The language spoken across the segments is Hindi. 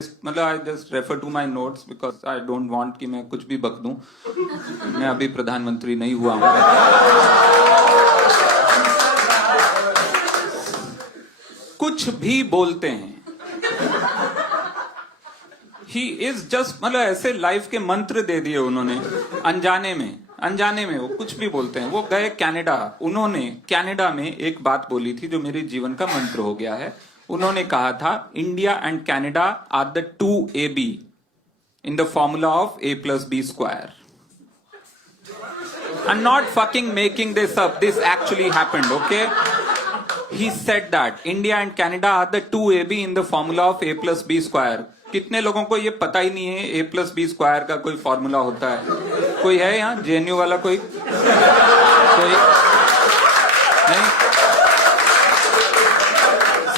मतलब I just refer to my notes because I don't want कि मैं कुछ भी बक दूं। मैं अभी प्रधानमंत्री नहीं हुआ हूं। कुछ भी बोलते हैं। ही इज जस्ट मतलब ऐसे लाइफ के मंत्र दे दिए उन्होंने अनजाने में वो कुछ भी बोलते हैं। वो गए कनाडा, उन्होंने कनाडा में एक बात बोली थी जो मेरे जीवन का मंत्र हो गया है। उन्होंने कहा था India and Canada are the 2AB in the formula of A+B²। I'm not fucking making this up. This actually happened, okay? He said that India and Canada are the 2AB in the formula of A+B²। कितने लोगों को ये पता ही नहीं है A+B² का कोई फॉर्मूला होता है? कोई है यहाँ JNU वाला? कोई नहीं?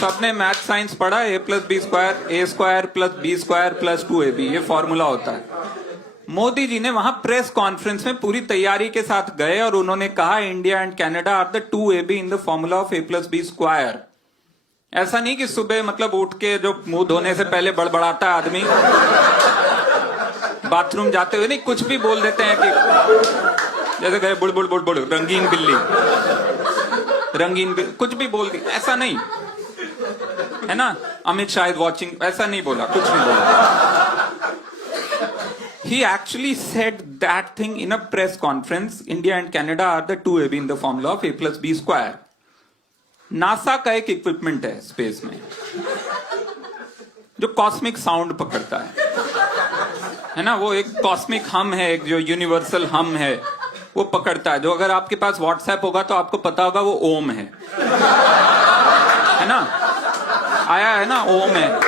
सबने मैथ साइंस पढ़ा। A+B² A² + B² + 2AB ये फॉर्मूला होता है। मोदी जी ने वहां प्रेस कॉन्फ्रेंस में पूरी तैयारी के साथ गए और उन्होंने कहा India and Canada are the 2AB in the formula of A+B²। ऐसा नहीं कि सुबह मतलब उठ के जो मुंह धोने से पहले बड़बड़ाता है आदमी, बाथरूम जाते हुए नहीं कुछ भी बोल देते हैं कि जैसे गए बुड़ बुड़ बुड़ बुड़ रंगीन बिल्ली कुछ भी बोल दी। ऐसा नहीं है ना। अमित शाह वॉचिंग, ऐसा नहीं बोला, कुछ नहीं बोला। He actually said that thing in a press conference. India and Canada are the 2AB in the formula of A+B²। NASA का एक इक्विपमेंट है स्पेस में जो कॉस्मिक साउंड पकड़ता है ना। वो एक कॉस्मिक हम है, एक जो यूनिवर्सल हम है वो पकड़ता है। जो अगर आपके पास व्हाट्सएप होगा तो आपको पता होगा वो ओम है ना। आया है ना, ओम है।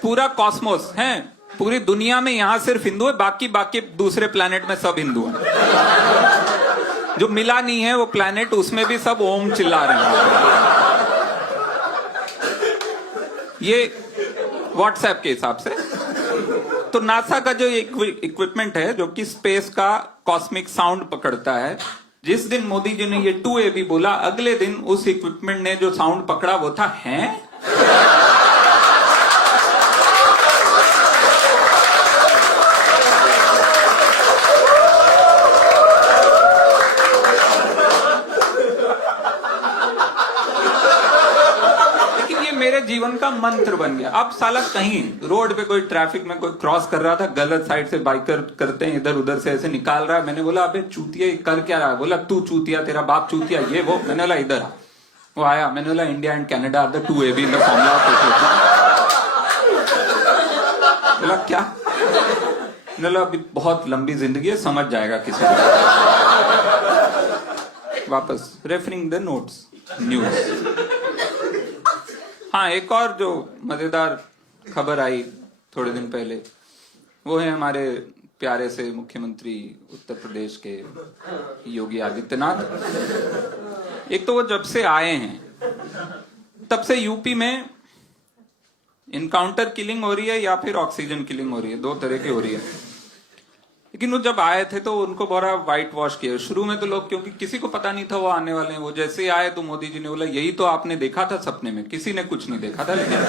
पूरा कॉस्मोस है, पूरी दुनिया में यहां सिर्फ हिंदू है, बाकी दूसरे प्लेनेट में सब हिंदू हैं। जो मिला नहीं है वो प्लेनेट, उसमें भी सब ओम चिल्ला रहे हैं। ये व्हाट्सएप के हिसाब से। तो नासा का जो इक्विपमेंट है जो कि स्पेस का कॉस्मिक साउंड पकड़ता है, जिस दिन मोदी जी ने ये 2AB बोला, अगले दिन उस इक्विपमेंट ने जो साउंड पकड़ा वो था हैं। मेरे जीवन का मंत्र बन गया। अब साला कहीं रोड पे कोई ट्रैफिक में कोई क्रॉस कर रहा था, गलत साइड से बाइकर करते हैं, इधर उधर से ऐसे निकाल रहा है। मैंने बोला अबे चूतिया कर क्या रहा है? बोला तू चूतिया, तेरा बाप चूतिया, ये वो। मैंने बोला इधर आ। वो आया। मैंने बोला India and Canada are the 2AB in the formula of. बोला क्या? मैंने बोला अभी बहुत लंबी जिंदगी है, समझ जाएगा किसी को। वापस रेफरिंग द नोट्स न्यूज। हाँ, एक और जो मजेदार खबर आई थोड़े दिन पहले वो है हमारे प्यारे से मुख्यमंत्री उत्तर प्रदेश के योगी आदित्यनाथ। एक तो वो जब से आए हैं तब से यूपी में इनकाउंटर किलिंग हो रही है या फिर ऑक्सीजन किलिंग हो रही है, दो तरह की हो रही है। लेकिन वो जब आए थे तो उनको बड़ा व्हाइट वॉश किया शुरू में तो लोग, क्योंकि किसी को पता नहीं था वो आने वाले हैं। वो जैसे ही आए तो मोदी जी ने बोला यही तो आपने देखा था सपने में। किसी ने कुछ नहीं देखा था, लेकिन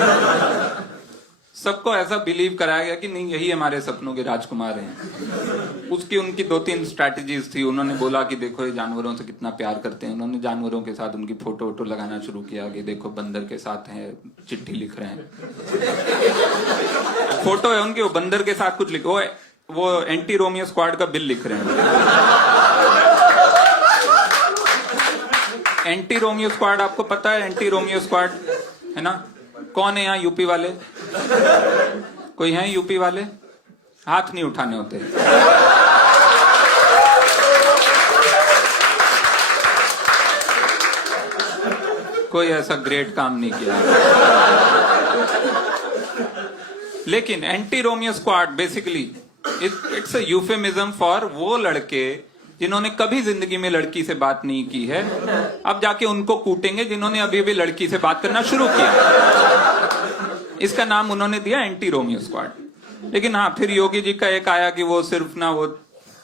सबको ऐसा बिलीव कराया गया कि नहीं यही हमारे सपनों के राजकुमार हैं। उसकी उनकी 2-3 स्ट्रैटेजीज थी। उन्होंने बोला कि देखो ये जानवरों से कितना प्यार करते हैं। उन्होंने जानवरों के साथ उनकी फोटो वोटो लगाना शुरू किया कि देखो बंदर के साथ है, चिट्ठी लिख रहे हैं। फोटो है उनकी, वो बंदर के साथ कुछ लिखो, वो एंटी रोमियो स्क्वाड का बिल लिख रहे हैं। एंटी रोमियो स्क्वाड आपको पता है? एंटी रोमियो स्क्वाड है ना। कौन है यहाँ यूपी वाले? कोई है यूपी वाले? हाथ नहीं उठाने होते। कोई ऐसा ग्रेट काम नहीं किया। लेकिन anti Romeo squad basically it's a euphemism for वो लड़के जिन्होंने कभी जिंदगी में लड़की से बात नहीं की है। अब जाके उनको कूटेंगे जिन्होंने अभी भी लड़की से बात करना शुरू किया। इसका नाम उन्होंने दिया एंटी रोमियो स्क्वाड। लेकिन हाँ, फिर योगी जी का एक आया कि वो सिर्फ ना, वो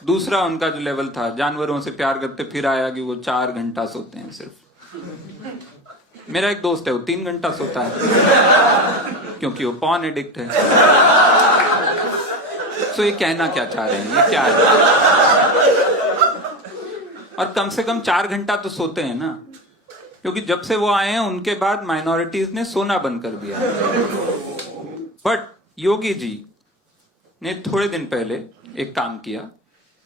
दूसरा उनका जो लेवल था जानवरों से प्यार करते, फिर आया कि वो 4 घंटा सोते हैं सिर्फ। मेरा एक दोस्त है, वो 3 घंटा सोता है क्योंकि वो पॉर्न एडिक्ट है। तो ये कहना क्या चाह रहे हैं, ये क्या है? और कम से कम 4 घंटा तो सोते हैं ना, क्योंकि जब से वो आए हैं उनके बाद माइनॉरिटीज ने सोना बंद कर दिया। बट योगी जी ने थोड़े दिन पहले एक काम किया।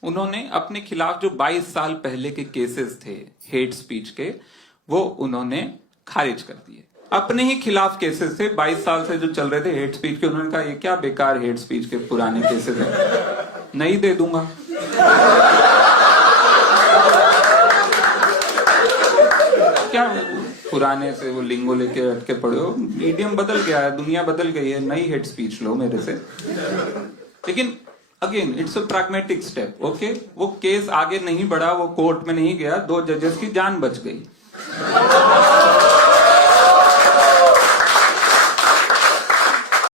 उन्होंने अपने खिलाफ जो 22 साल पहले के केसेस थे हेट स्पीच के, वो उन्होंने खारिज कर दिए। अपने ही खिलाफ केसेस थे 22 साल से जो चल रहे थे हेट स्पीच के। उन्होंने कहा ये क्या बेकार हेट स्पीच के पुराने केसेस है, नहीं दे दूंगा। क्या पुराने से वो लिंगो लेके अटके पड़े हो, मीडियम बदल गया है, दुनिया बदल गई है, नई हेट स्पीच लो मेरे से। लेकिन again it's a pragmatic step. Okay, वो केस आगे नहीं बढ़ा, वो कोर्ट में नहीं गया, 2 जजेस की जान बच गई।